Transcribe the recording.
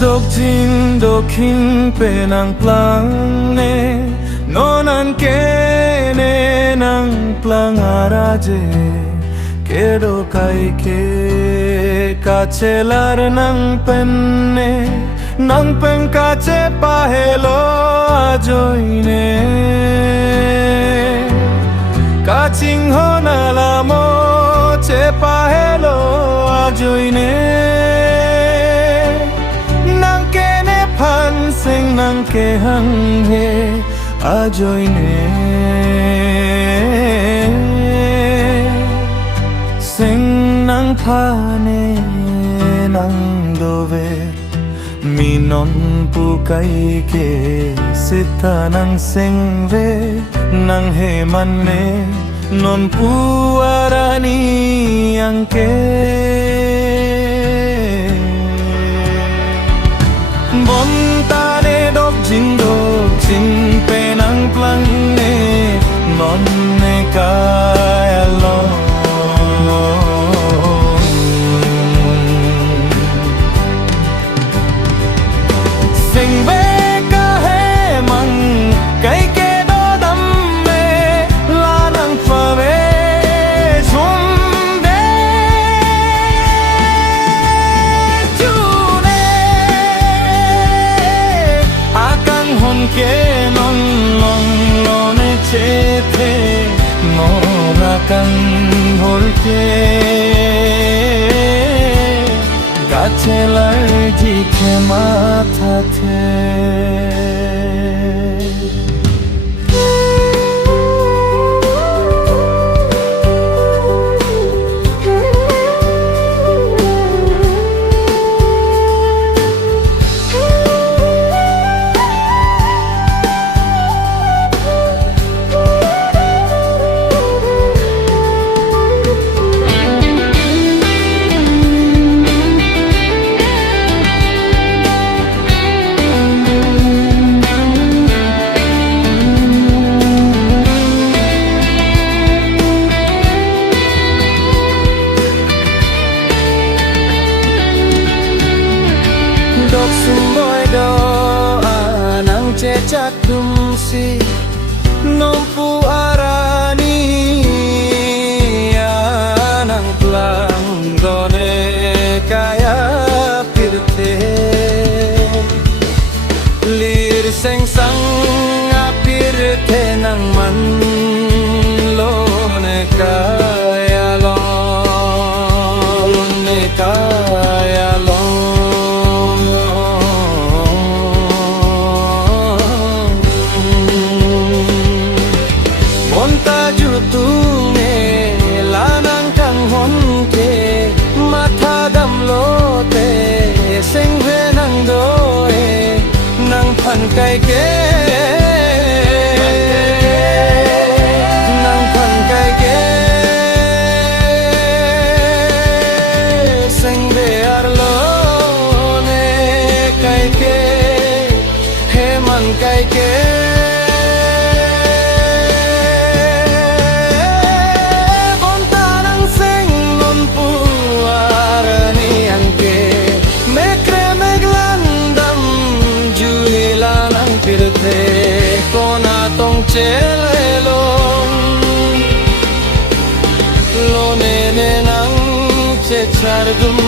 Doktin doking penang plangne nonan kene nang plangaraje kedo kai ke kacelar nang penne nang pen kace pahelo ajoine kaching honalamo che pahelo ajoine sing nang ke hang he ajoine sing nang phane nang dove minon pu kai ke sita nang sing ve nang he manne non pu arani angke bontane dok jin penang plangne non ne kaya lo sing be ka he mang kai ke do dam me la nang fa ve zum de june akang hon ke non non non che the no rakang hol ke kachelar ji ke matha the dok sumboy do anang cecak dumsi nompu arani anang tulang done kaya pirte lir seng sang apirte nang man lone kaya lone kaya kai ke nang phan kai ke sing be ar lo ne kai ke he man kai ke bon ta nang sing non pu ar ni ang ke me kre me glandam pirte kona tong chelelong lo ne nang che char dum